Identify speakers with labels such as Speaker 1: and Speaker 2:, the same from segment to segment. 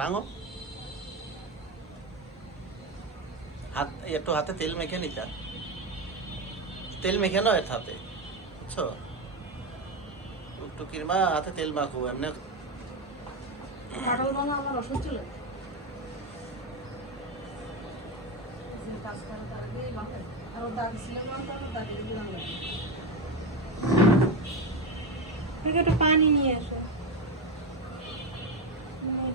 Speaker 1: ভাঙো। হাত একটু হাতে তেল মেখে নিতা। তেল মেখে নাও এর হাতে বুঝছ? হাতে তেল মাখো এমনি
Speaker 2: আমার অসহ্য লাগে। কাজ করে তার আগেই মাথায় আর ও দাগ ছিল না তো আমার দাগের বিরাম লাগে
Speaker 3: পানি নিয়ে আসো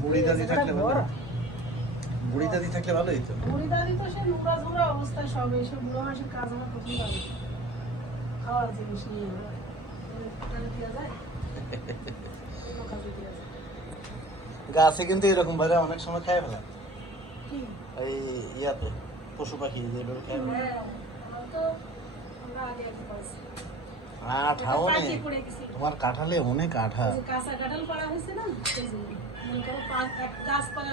Speaker 1: বুড়ি দাদি থাকলে ভালো। বুড়ি। দাদি থাকলে ভালো হইতো
Speaker 2: বুড়ি দাদি তো সে নোংরা অবস্থায় সব এইসব বুড়ো মানুষের কাজ আমার লাগে খাওয়ার জিনিস নিয়ে?
Speaker 1: গাছে কিন্তু এরকম ভাবে অনেক সময় খায় ফেলা? এই ইয়াতে পশু পাখি যেভাবে খায় ফেলা
Speaker 2: হ্যাঁ।
Speaker 1: আঠাও নেই তোমার কাঁঠালে অনেক আঠা।
Speaker 2: কাঁচা কাঁঠাল পাড়া হয়েছে না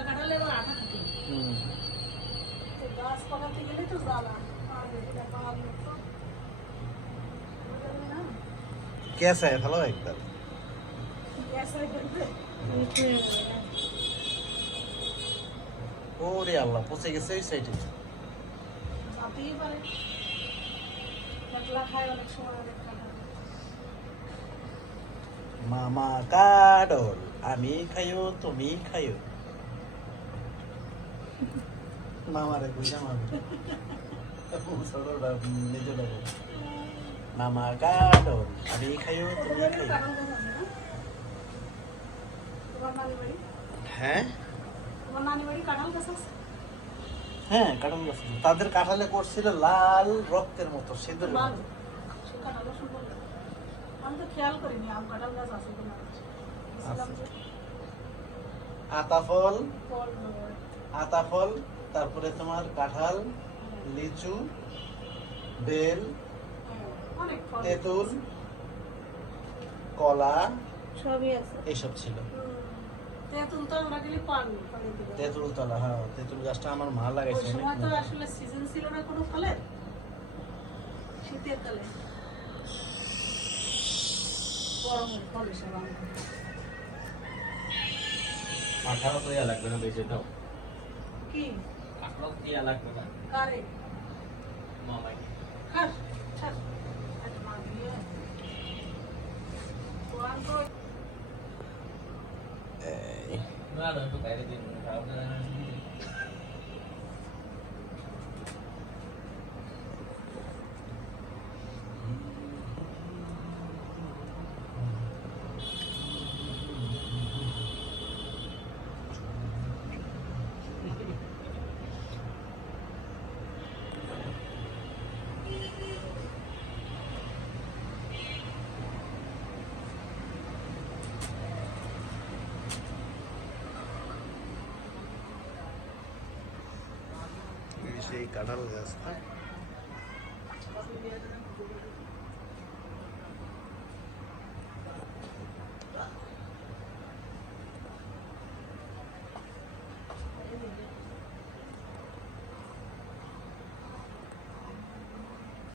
Speaker 2: কাঁঠালের আঠা থাকে। গেলে তো জ্বালা?
Speaker 1: ওরে আল্লাহ পচে গেছে ওই সাইডে মামা কাডল আমি খাইও তুমি খাইও। মামারে বুঝা মামি নিজে লাগে মামা কাডল আমি খাইও তুমি খাইও। হ্যাঁ?
Speaker 2: তোমার নানি বাড়ি কাঁঠাল গাছ আছে
Speaker 1: হ্যাঁ কাঁঠাল গাছ আছে। তাদের কাঁঠালে করছিল লাল রক্তের মতো সেদের।
Speaker 2: আমি তো খেয়াল করিনি আম কাঁঠাল গাছ আছে কিনা গেছিলাম যে
Speaker 1: আতা ফল
Speaker 2: ফল নয়।
Speaker 1: আতা ফল তারপরে তোমার কাঁঠাল লিচু বেল
Speaker 2: হ্যাঁ,
Speaker 1: তেঁতুল কলা
Speaker 3: সবই আছে
Speaker 1: এইসব ছিল।
Speaker 2: তেঁতুল
Speaker 1: তলা হ্যাঁ তেঁতুল গাছটা আমার মা লাগাইছে
Speaker 2: সময় তো আসলে সিজন ছিল না কোনো ফলের শীতের কালে। গরমের ফল এসব
Speaker 4: আঠারো তো ইয়া লাগবে না বেশি দাও
Speaker 2: কি?
Speaker 4: আঠারো ইয়া লাগবে না।
Speaker 2: কারে?
Speaker 4: মামাই।
Speaker 2: খাস খাস আজ মা দিয়ে তো আর তো
Speaker 1: এই,
Speaker 4: না না একটু বাইরে দিন
Speaker 1: श्री
Speaker 2: कड़ल व्यवस्था